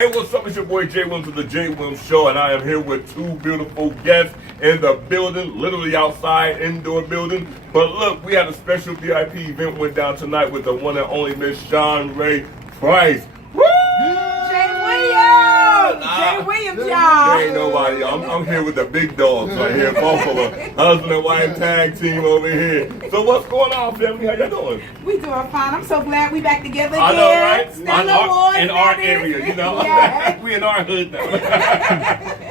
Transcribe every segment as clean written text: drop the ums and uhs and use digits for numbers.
Hey, what's up? It's your boy Jay Williams of the Jay Williams Show, and I am here with two beautiful guests in the building, literally outside, indoor building. But look, we had a special VIP event went down tonight with the one and only Miss Shanrae Price. Woo! Jay Williams, y'all. Ain't nobody. I'm here with the big dogs right here, Buffalo. Husband and wife tag team over here. So what's going on, family? How y'all doing? We doing fine. I'm so glad we back together again. I know, right? In our area, you know. Yes. We in our hood now.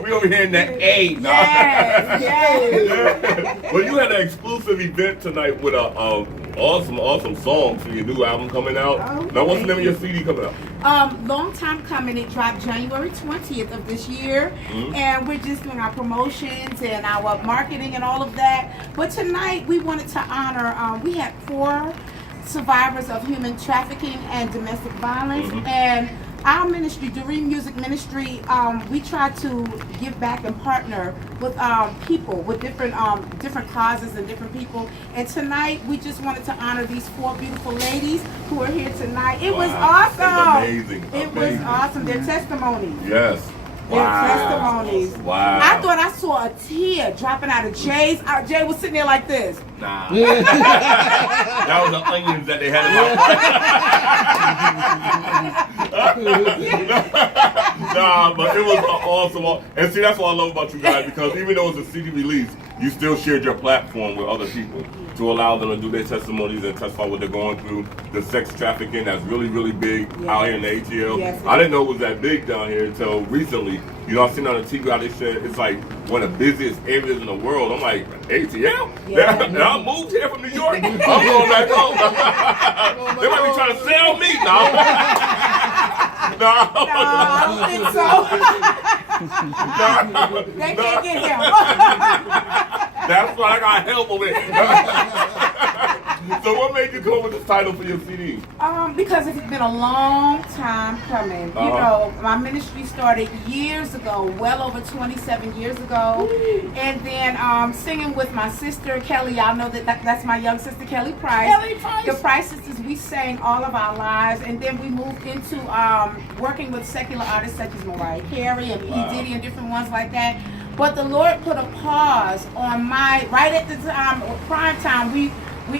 We over here in the A. No? Yes. Well, you had an exclusive event tonight with a awesome song for your new album coming out. Oh, now, what's the name of your CD coming out? Long time coming. It dropped January 20th of this year, and we're just doing our promotions and our marketing and all of that. But tonight we wanted to honor. We had 4 survivors of human trafficking and domestic violence, and our ministry, Dupri Music Ministry, we try to give back and partner with people with different causes and different people. And tonight we just wanted to honor these 4 beautiful ladies who are here tonight. It was awesome. Amazing. It was awesome. Their testimonies. Yes. Their testimonies. Wow. I thought I saw a tear dropping out of Jay's. Jay was sitting there like this. Nah. That was the onions that they had in my Nah, but it was awesome. And see, that's what I love about you guys, because even though it's a CD release, you still shared your platform with other people to allow them to do their testimonies and testify what they're going through. The sex trafficking that's really, really big out here in the ATL. Yes, I didn't know it was that big down here until recently. You know, I've seen on the TV how they said it's like one of the busiest areas in the world. I'm like, ATL? Yeah. And I moved here from New York. I'm going back home. They might be trying to sell me. No. No, I don't think so. They can't get him. That's why I got help over there. So what made you come up with this title for your CD? Because it's been a long time coming. You know, my ministry started years ago, well over 27 years ago. And then singing with my sister, Kelly. Y'all know that's my young sister, Kelly Price. The Price Sisters, we sang all of our lives. And then we moved into working with secular artists such as Mariah Carey and E. Diddy and different ones like that. But the Lord put a pause on right at the time, prime time, we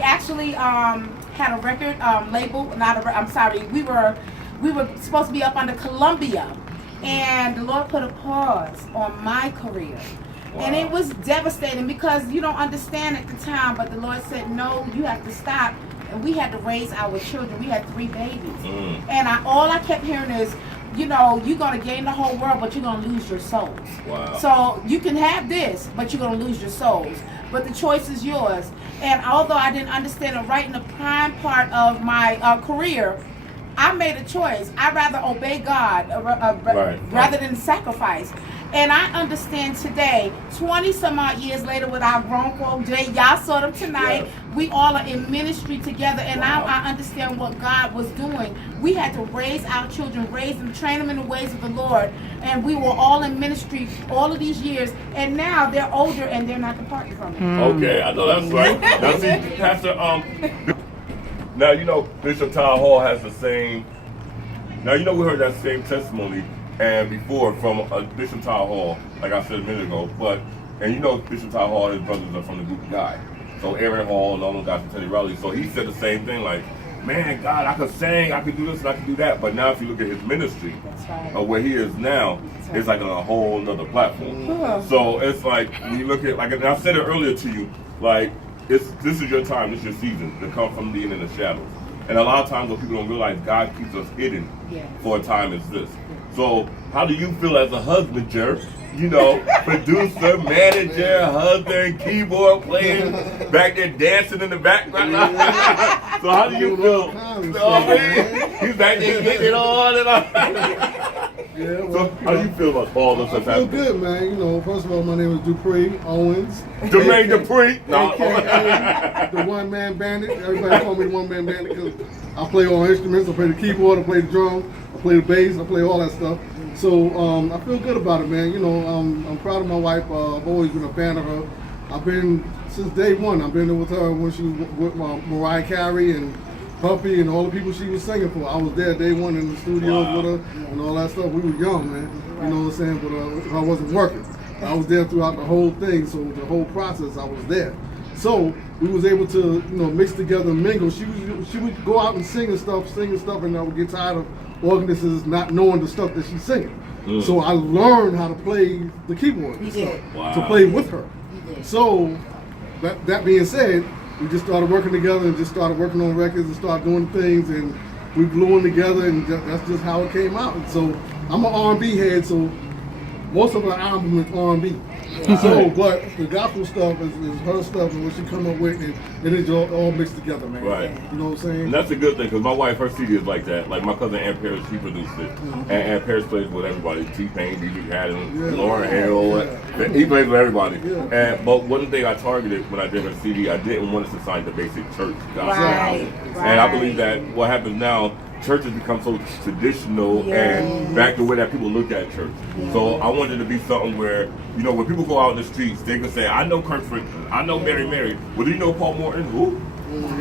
actually had a record label. We were supposed to be up under Columbia, and the Lord put a pause on my career. Wow. And it was devastating because you don't understand at the time, but the Lord said, no, you have to stop. And we had to raise our children. We had 3 babies. And all I kept hearing is, you know, you're going to gain the whole world, but you're going to lose your souls. Wow. So you can have this, but you're going to lose your souls. But the choice is yours. And although I didn't understand it right in the prime part of my career, I made a choice. I'd rather obey God rather than sacrifice. And I understand today, 20 some odd years later with our grown folk, Jay, y'all saw them tonight. Yes. We all are in ministry together, and now I understand what God was doing. We had to raise our children, raise them, train them in the ways of the Lord, and we were all in ministry all of these years, and now they're older and they're not departing from it. Okay, I know that's right. Now see, Pastor, now you know Bishop Town Hall has the same. Now you know we heard that same testimony and before from Bishop Town Hall, like I said a minute ago. And you know Bishop Town Hall, his brothers are from the group guy. So Aaron Hall and all those guys from Teddy Riley. So he said the same thing, like, man, God, I could sing, I could do this, and I could do that. But now if you look at his ministry, where he is now, it's like on a whole nother platform. So it's like when you look at, like, and I said it earlier to you, like, this is your time, this is your season to come from being in the shadows. And a lot of times what people don't realize, God keeps us hidden for a time as this. So how do you feel as a husband, Jer? You know, producer, manager, husband, keyboard playing, back there dancing in the background. So how do you feel? He's back there getting it on and on. Yeah, well, so how do you feel about all this? I feel good, man. You know, first of all, my name is Dupri Owens. Jermaine Dupri. No. The one-man bandit. Everybody call me the one-man bandit because I play all instruments. I play the keyboard, I play the drum, I play the bass, I play all that stuff. So I feel good about it, man. You know, I'm proud of my wife. I've always been a fan of her. I've been since day one. I've been there with her when she was with Mariah Carey and Puffy and all the people she was singing for. I was there day one in the studios with her and all that stuff. We were young, man. You know what I'm saying? But I wasn't working. I was there throughout the whole thing, so the whole process I was there. So we was able to, mix together and mingle. She would go out and sing and stuff, and I would get tired of organists not knowing the stuff that she's singing. So I learned how to play the keyboard and stuff, to play with her. So that being said, we just started working together and just started working on records and started doing things, and we blew in together, and that's just how it came out. And so I'm an R&B head, so most of our album is R&B. So, but the gospel stuff is her stuff and what she come up with, and it is all mixed together, man. Right. You know what I'm saying? And that's a good thing, because my wife, her CD is like that. Like my cousin Aunt Paris, she produced it. And Aunt Paris plays with everybody. T-Pain, DJ Haddon, Lauren Hill. He plays with everybody. But one thing I targeted when I did her CD, I didn't want us to sign the basic church gospel album. And I believe that what happens now, churches become so traditional and back the way that people look at church. So I wanted it to be something where, when people go out in the streets, they can say, I know Kirk Franklin, I know Mary. Well, do you know Paul Morton? Who?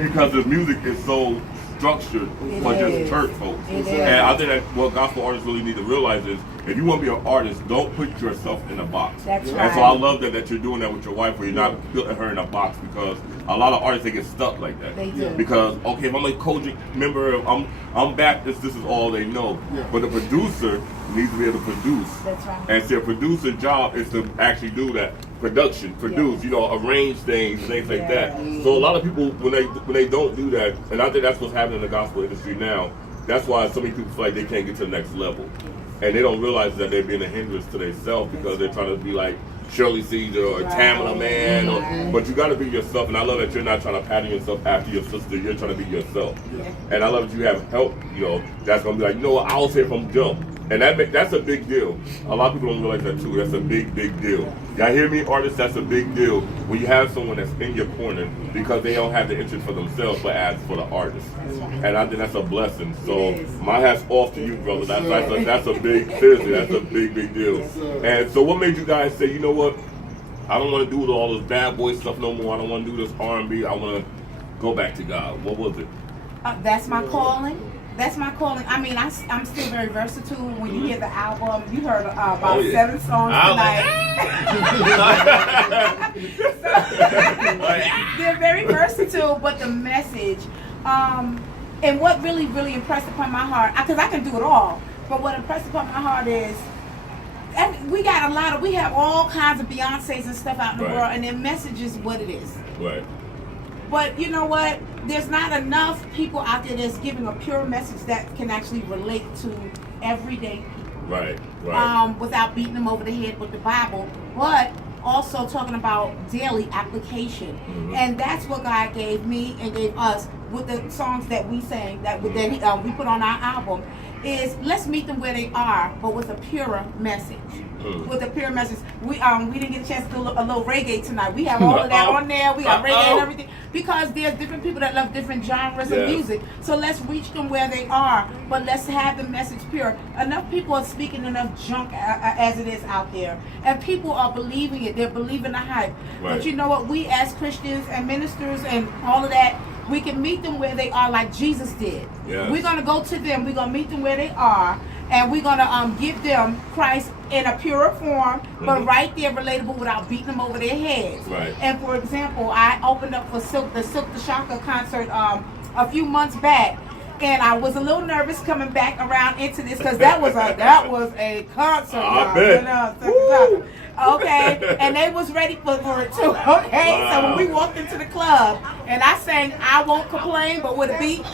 Because the music is so structured for just church folks. And I think that what gospel artists really need to realize is, if you want to be an artist, don't put yourself in a box. That's right. And so I love that you're doing that with your wife, where you're not putting her in a box, because a lot of artists, they get stuck like that. They do. Because, okay, if I'm a Kojic member, I'm Baptist, this is all they know. But the producer needs to be able to produce. That's right. And so a producer's job is to actually do that. Produce, arrange things like that. So a lot of people, when they don't do that, and I think that's what's happening in the gospel industry now, that's why so many people feel like they can't get to the next level. And they don't realize that they're being a hindrance to themselves, because they're trying to be like Shirley Caesar or Tamala Man. But you got to be yourself. And I love that you're not trying to pattern yourself after your sister. You're trying to be yourself. And I love that you have help, that's going to be like, I was here from jump. And that's a big deal. A lot of people don't realize that too. That's a big, big deal. Y'all hear me, artists? That's a big deal when you have someone that's in your corner, because they don't have the interest for themselves, but as for the artist. And I think that's a blessing. So my hat's off to you, brother. That's a big, seriously, that's a big, big deal. And so what made you guys say, you know what? I don't want to do all this bad boy stuff no more. I don't want to do this R&B. I want to go back to God. What was it? That's my calling. That's my calling. I mean, I'm still very versatile. When you hear the album, you heard about 7 songs tonight. They're very versatile, but the message, and what really, really impressed upon my heart, because I can do it all, but what impressed upon my heart is, we have all kinds of Beyoncés and stuff out in the world, and their message is what it is. Right. But you know what? There's not enough people out there that's giving a pure message that can actually relate to everyday people. Right. Without beating them over the head with the Bible, but also talking about daily application. And that's what God gave me and gave us with the songs that we sang, that we put on our album, is let's meet them where they are, but with a purer message. With a pure message. We didn't get a chance to do a little reggae tonight. We have all of that on there. We got reggae and everything, because there's different people that love different genres of music. So let's reach them where they are, but let's have the message pure. Enough people are speaking enough junk as it is out there, and people are believing it. They're believing the hype. But you know what? We as Christians and ministers and all of that, we can meet them where they are, like Jesus did. We're going to go to them. We're going to meet them where they are, and we're going to give them Christ in a purer form, but right there, relatable, without beating them over their heads. And for example, I opened up for the Silk the Shocker concert a few months back, and I was a little nervous coming back around into this, because that was a concert. Okay, and they was ready for it too. Okay, so when we walked into the club, and I sang "I Won't Complain," but with a beat.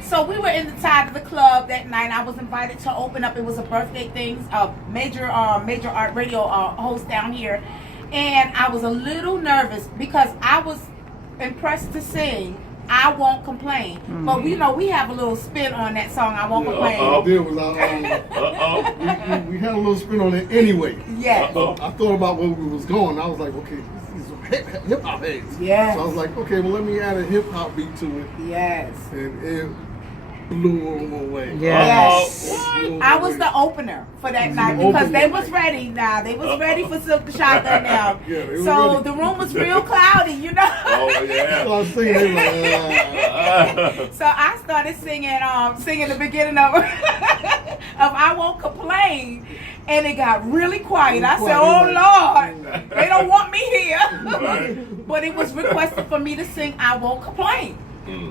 So we were in the side of the club that night. I was invited to open up. It was a birthday thing, a major art radio host down here, and I was a little nervous because I was impressed to sing "I Won't Complain," but we have a little spin on that song "I Won't Complain." We had a little spin on it anyway. Yeah. So I thought about where we was going. I was like, okay, these are hip hop heads. Yeah. So I was like, okay, well, let me add a hip hop beat to it. Yes. And blew away. Yes. What? I was the opener for that night because they was ready now. They was ready for Silk the Shotgun now. Yeah, they was So ready. the room was real cloudy, you know. Oh So yeah. I was singing, they like, So I started singing the beginning of I Won't Complain, and it got really quiet. I said, "Oh Lord, they don't want me here." Right. But it was requested for me to sing I Won't Complain.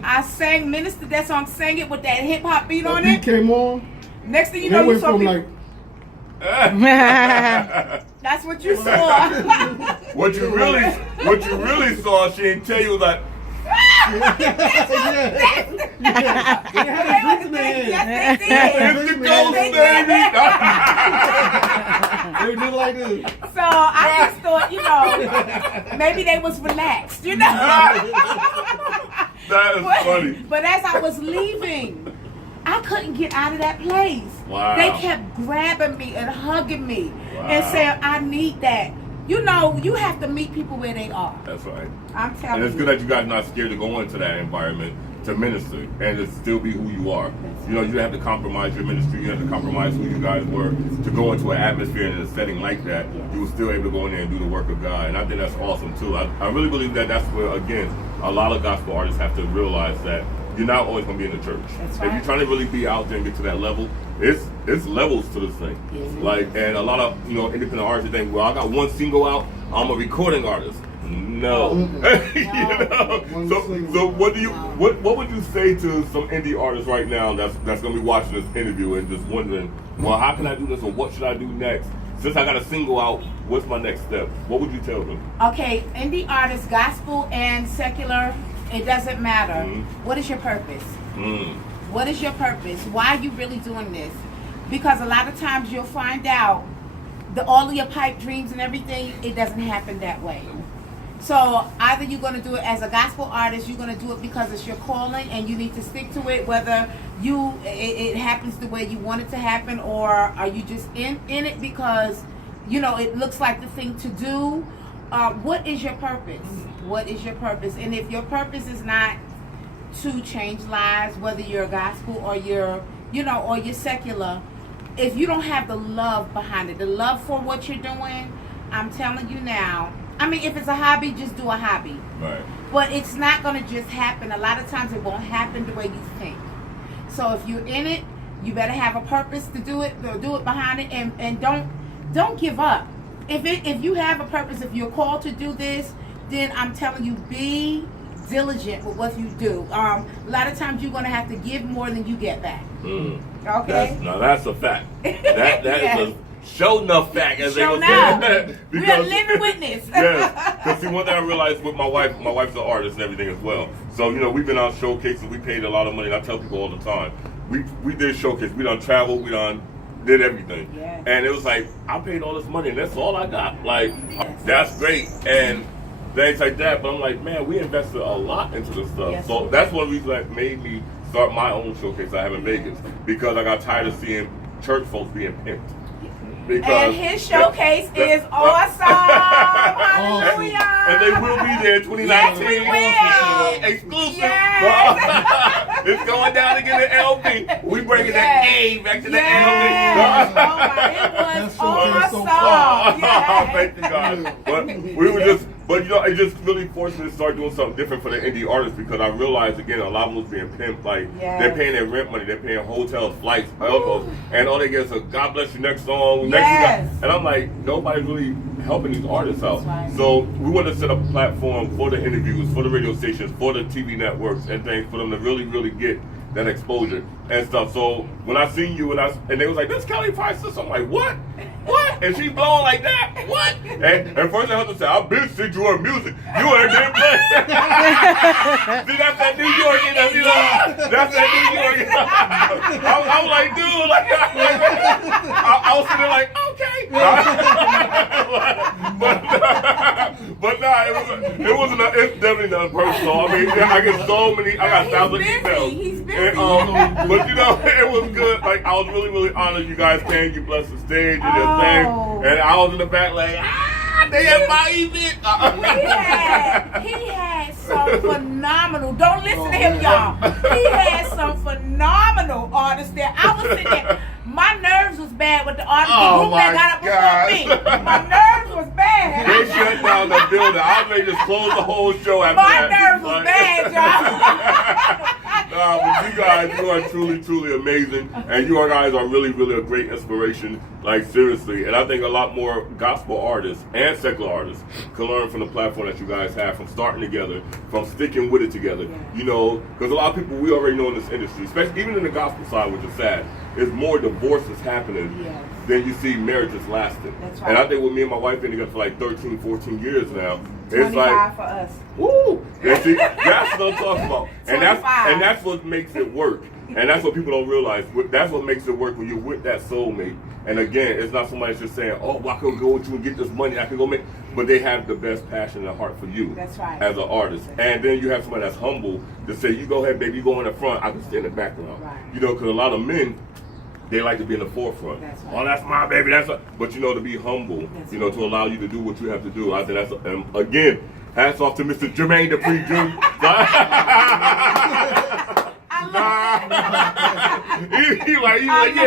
I sang, ministered that song, sang it with that hip hop beat on beat it. came on. Next thing you And know, they you went saw from people. like, That's what you saw. What you really saw, she didn't tell you was like, they had a drink in their hand. Yes, they did. it's the ghost, baby. They were just like this. So I just thought, maybe they was relaxed, That is funny. But as I was leaving, I couldn't get out of that place. Wow. They kept grabbing me and hugging me Wow. and saying, "I need that." You have to meet people where they are. That's right. I'm telling And you. it's good that you guys are not scared to go into that environment to minister and to still be who you are. You don't have to compromise your ministry. You have to compromise who you guys were to go into an atmosphere and a setting like that. You were still able to go in there and do the work of God. And I think that's awesome too. I really believe that that's where, again, a lot of gospel artists have to realize that you're not always going to be in the church. That's If right. you're trying to really be out there and get to that level, it's levels to this thing. Yes. And a lot of independent artists think, well, I got one single out, I'm a recording artist. No. So what do you what would you say to some indie artists right now that's gonna be watching this interview and just wondering, well, how can I do this or what should I do next? Since I got a single out, what's my next step? What would you tell them? Okay, indie artists, gospel and secular, it doesn't matter. Mhm. What is your purpose? Mm. What is your purpose? Why are you really doing this? Because a lot of times you'll find out all of your pipe dreams and everything, it doesn't happen that way. So either you're going to do it as a gospel artist, you're going to do it because it's your calling and you need to stick to it, whether it happens the way you want it to happen, or are you just in it because it looks like the thing to do. What is your purpose? What is your purpose? And if your purpose is not to change lives, whether you're a gospel or you're secular, if you don't have the love behind it, the love for what you're doing, I'm telling you now. I mean, if it's a hobby, just do a hobby. Right. But it's not going to just happen. A lot of times it won't happen the way you think. So if you're in it, you better have a purpose to do it, behind it, and don't give up. If you have a purpose, if you're called to do this, then I'm telling you, be diligent with what you do. A lot of times you're going to have to give more than you get back. Mm. Okay? That's a fact. That Yes. is a show enough fact, as they Show would now. say. We are living witness. Yes. Because see, one thing I realized with my wife's an artist and everything as well. So, we've been on showcases, we paid a lot of money, and I tell people all the time, we did showcase, we done traveled, we done did everything. Yes. And it was like, I paid all this money and that's all I got. Like, Yes. that's great. And things like that, but I'm like, man, we invested a lot into this stuff. Yes. So that's one reason that made me start my own showcase I have in Vegas, because I got tired of seeing church folks being pimped. And his showcase is awesome. Hallelujah. And they will be there in 2019. Yes, we will. Exclusive. Yes. It's going down again to LB. We bringing that A back to the Yes. LB. Oh my, it was That showcase so awesome. Yes. Thank you, God. But we were just, it just really forced me to start doing something different for the indie artists, because I realized, again, a lot of them was being pimped. Like, Yes. they're paying their rent money, they're paying hotels, flights, elbows, and all they get is a God bless you next song. Next Yes. and I'm like, nobody's really helping these artists out. That's right. So we want to set up a platform for the interviews, for the radio stations, for the TV networks and things, for them to really, really get that exposure and stuff. So when I seen you and they was like, "This Kelly Price," I'm like, "What? What?" And she blowing like that? What? And first I had to say, "I've been sent you her music. You ain't been playing." See, that's that New York, that's that New York. I was like, dude, like, I was sitting there like, okay. But nah, it's definitely not personal. I mean, I get so many, I got thousands of emails. He's busy. And, but it was good. Like, I was really, really honored you guys came. You blessed the stage and your thing. And I was in the back like, They at my event. He had some phenomenal. Don't listen to him, y'all. He had some phenomenal artists there. I was sitting there. My nerves was bad with the artist. The group that got up before me. My nerves was bad. They shut down the building. I may just close the whole show after My that. nerves was bad, y'all. But you guys, you are truly, truly amazing. And you guys are really, really a great inspiration. Like, seriously. And I think a lot more gospel artists and secular artists can learn from the platform that you guys have, from starting together, from sticking with it together. Yeah. You know, because a lot of people we already know in this industry, especially even in the gospel side, which is sad, is more divorces happening than you see marriages lasting. That's right. And I think with me and my wife been together for like 13, 14 years now, it's 25 like, for us. woo! And see, that's what I'm talking about. And 25. that's what makes it work. And that's what people don't realize. That's what makes it work when you're with that soulmate. And again, it's not somebody just saying, oh, well, I can go with you and get this money. I can go make, but they have the best passion and heart for you. That's right. As an artist. And then you have somebody that's humble to say, you go ahead, baby, you go in the front, I can stay in the background. Right. You know, because a lot of men, they like to be in the forefront. That's right. Oh, that's my baby. But you know, to be humble, you know, to allow you to do what you have to do. I think that's, again, hats off to Mr. Jermaine Dupri Jr. He's like, the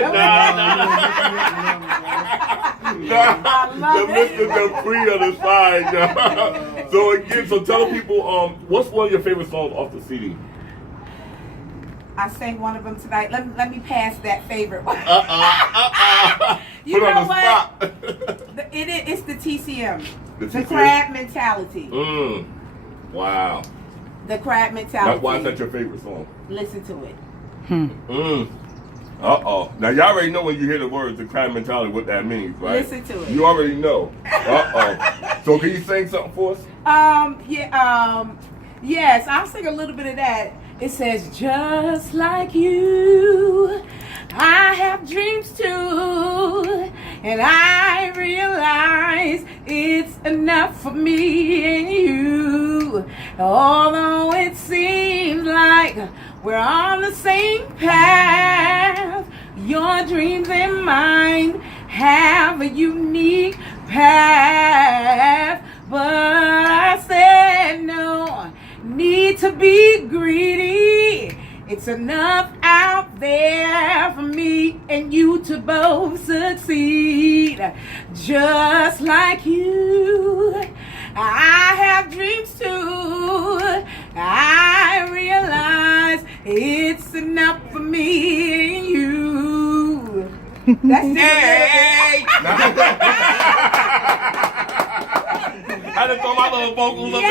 Mr. Dupri on the side. So again, so tell people, what's one of your favorite songs off the CD? I sang one of them tonight. Let me pass that favorite one. You Put know on the what? spot. It's the TCM. The The TCM? crab mentality. Wow. The crab mentality. Why is that your favorite song? Listen to it. Now y'all already know when you hear the words the crab mentality what that means, right? Listen to it. You already know. So can you sing something for us? Yes, I'll sing a little bit of that. It says, just like you, I have dreams too, and I realize it's enough for me and you. Although it seems like we're on the same path, your dreams and mine have a unique path. But I said no need to be greedy. It's enough out there for me and you to both succeed. Just like you, I have dreams too. I realize it's enough for me and you. That's it. I just throw my little vocals up in it.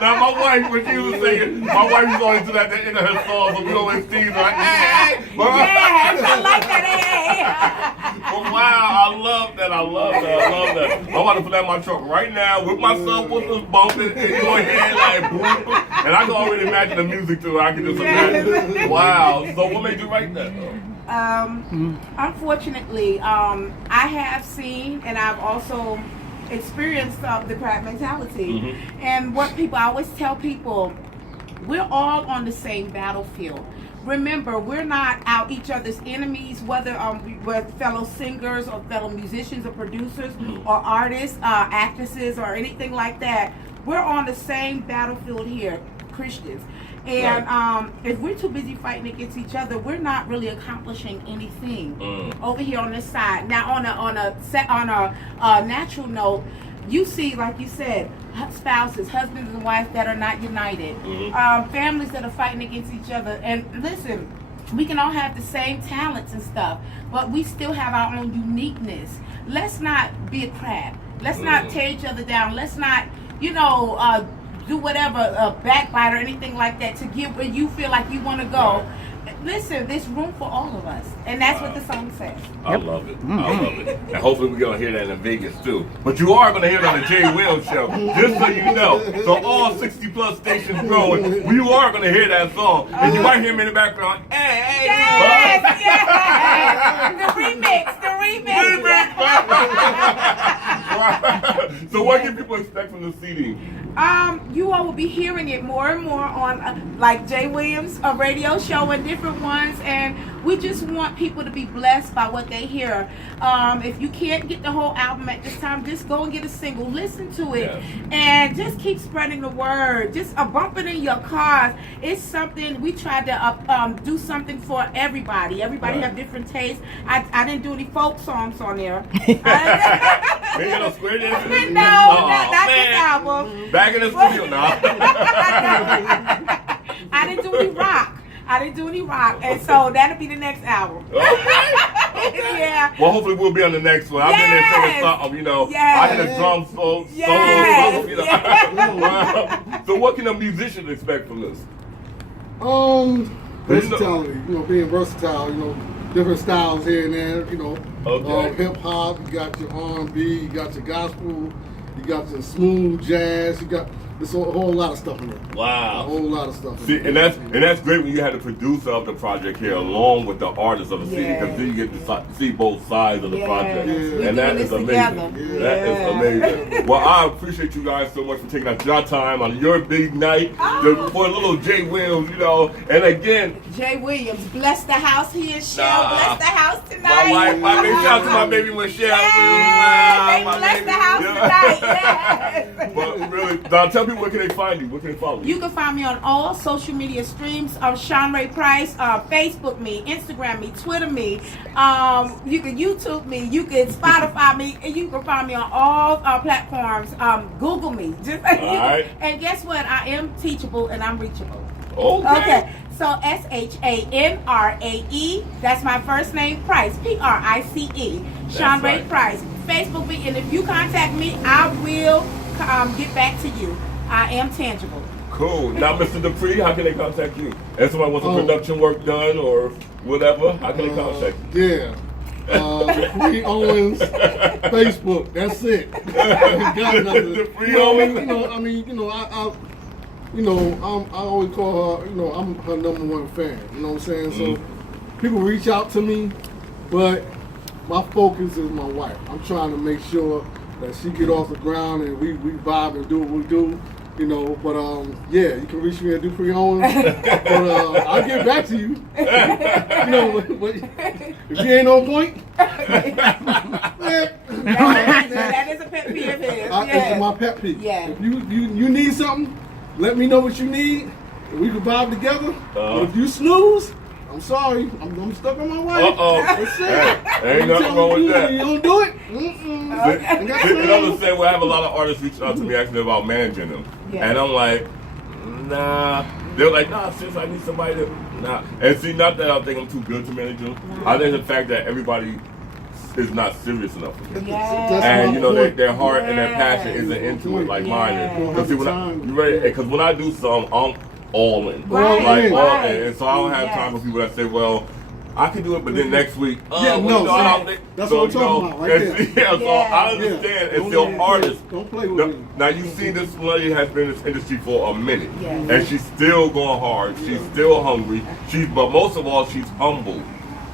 Now my wife, when she was singing, my wife was always do that at the end of her song, so we always tease like, hey. Yes, I like that. Hey. But wow, I love that. I'm about to put that in my truck right now with my subwoofers bumping and your head like boom, boom. And I can already imagine the music too. I can just imagine. Wow. So what made you write that though? Unfortunately, I have seen and I've also experienced the crab mentality. And what I always tell people, we're all on the same battlefield. Remember, we're not out each other's enemies, whether we're fellow singers or fellow musicians or producers or artists, actresses or anything like that. We're on the same battlefield here, Christians. And if we're too busy fighting against each other, we're not really accomplishing anything over here on this side. Now, on a natural note, you see, like you said, spouses, husbands and wives that are not united, families that are fighting against each other. And listen, we can all have the same talents and stuff, but we still have our own uniqueness. Let's not be a crab. Let's not tear each other down. Let's not, do whatever, backbite or anything like that to get where you feel like you want to go. Listen, there's room for all of us. And that's what the song says. I love it. I love it. And hopefully we're going to hear that in Vegas too. But you are going to hear it on the Jay Will Show, just so you know. So all 60 plus stations growing, you are going to hear that song. And you might hear me in the background. Hey, yes. The remix. So what can people expect from the CD? You all will be hearing it more and more on like Jay Williams' radio show and different ones, and We just want people to be blessed by what they hear. If you can't get the whole album at this time, just go and get a single, listen to it, and just keep spreading the word. Just bump it in your cars. It's something we tried to do something for everybody. Everybody have different tastes. I didn't do any folk songs on there. No, square dancing? Not this album. Back in the studio now. I didn't do any rock. And so that'll be the next album. Okay. Yeah. Well, hopefully we'll be on the next one. I've been there singing something, you know. I had a drum solo, you know. So what can a musician expect from this? Versatility, being versatile, different styles here and there, hip hop, you got your R&B, you got your gospel, you got your smooth jazz, you got there's a whole lot of stuff in there. Wow. A whole lot of stuff in See, there. and that's great when you had the producer of the project here along with the artist of the CD, because then you get to see both sides of the project. Yeah. And that is amazing. That is amazing. Well, I appreciate you guys so much for taking out your time on your big night for a little Jay Williams, And again, Jay Williams, bless the house. He and Shell bless the house tonight. My wife, my baby, shout out to my baby Michelle. They bless the house tonight. Yes. But really, Don, tell people where can they find you? Where can they follow you? You can find me on all social media streams of Shanrae Price. Facebook me, Instagram me, Twitter me. You can YouTube me. You can Spotify me. And you can find me on all platforms. Google me. And guess what? I am teachable and I'm reachable. Okay. So Shanrae. That's my first name, Price. Price. Shanrae Price. Facebook me. And if you contact me, I will get back to you. I am tangible. Cool. Now, Mr. Dupri, how can they contact you? If somebody wants some production work done or whatever, how can they contact you? Yeah. Dupri Owens, Facebook. That's it. Got nothing. Dupri Owens. I always call her. I'm her #1 fan. You know what I'm saying? So people reach out to me, but my focus is my wife. I'm trying to make sure that she get off the ground and we vibe and do what we do. But you can reach me at Dupri Owens. But I'll get back to you. But if you ain't on point, that is a pet peeve of his. It's my pet peeve. Yeah. If you need something, let me know what you need, and we can vibe together. But if you snooze, I'm sorry, I'm stuck on my wife. That's it. Ain't nothing wrong with that. You don't do it. Another thing, I have a lot of artists reaching out to me asking about managing them, and I'm like, nah. They're like, nah, sis, I need somebody to, nah. And see, not that I think I'm too good to manage them. I think the fact that everybody is not serious enough for me. And their heart and their passion isn't into it like mine is. Because when I do something, I'm all in. And so I don't have time for people that say, well, I can do it, but then next week, that's what I'm talking about right there. So I understand, and still artists. Don't play with me. Now you see this lady has been in this industry for a minute, and she's still going hard. She's still hungry. But most of all, she's humble.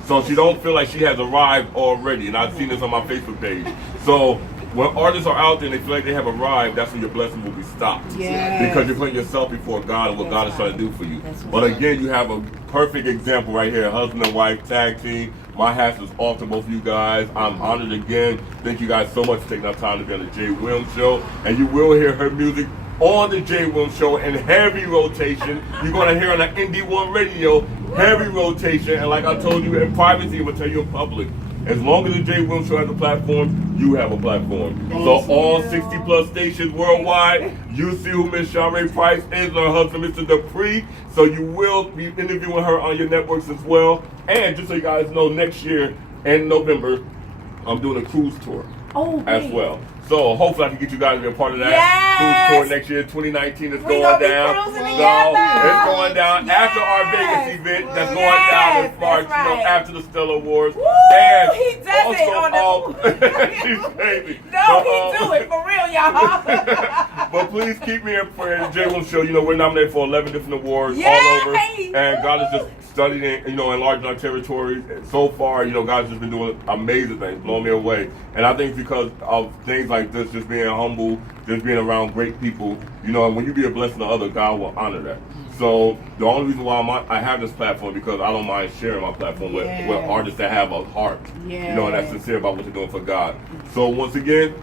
So she don't feel like she has arrived already, and I've seen this on my Facebook page. So when artists are out there and they feel like they have arrived, that's when your blessing will be stopped. Because you're putting yourself before God and what God is trying to do for you. But again, you have a perfect example right here. Husband and wife tag team. My hat is off to both of you guys. I'm honored again. Thank you guys so much for taking our time to be on the Jay Williams Show. And you will hear her music on the Jay Williams Show in heavy rotation. You're going to hear on the Indie One Radio, heavy rotation. And like I told you in privacy, I'm going to tell you in public. As long as the Jay Williams Show has a platform, you have a platform. So all 60 plus stations worldwide, you see who Miss Shanrae Price is and her husband, Mr. Dupri. So you will be interviewing her on your networks as well. And just so you guys know, next year in November, I'm doing a cruise tour as well. So hopefully I can get you guys to be a part of that cruise tour next year. 2019 is going down. So it's going down after our Vegas event. That's going down in March, after the Stellar Awards. And he does it on the she's crazy. No, he do it for real, y'all. But please keep me in prayer. The Jay Williams Show, we're nominated for 11 different awards all over. And God is just studying, enlarging our territory. So far, God's just been doing amazing things, blowing me away. And I think it's because of things like this, just being humble, just being around great people, and when you be a blessing to others, God will honor that. So the only reason why I have this platform because I don't mind sharing my platform with artists that have a heart, you know, and that's sincere about what they're doing for God. So once again,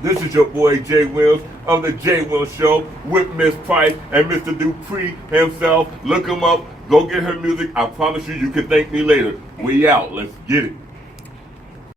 this is your boy Jay Wills of the Jay Wills Show with Miss Price and Mr. Dupri himself. Look him up. Go get her music. I promise you, you can thank me later. We out. Let's get it.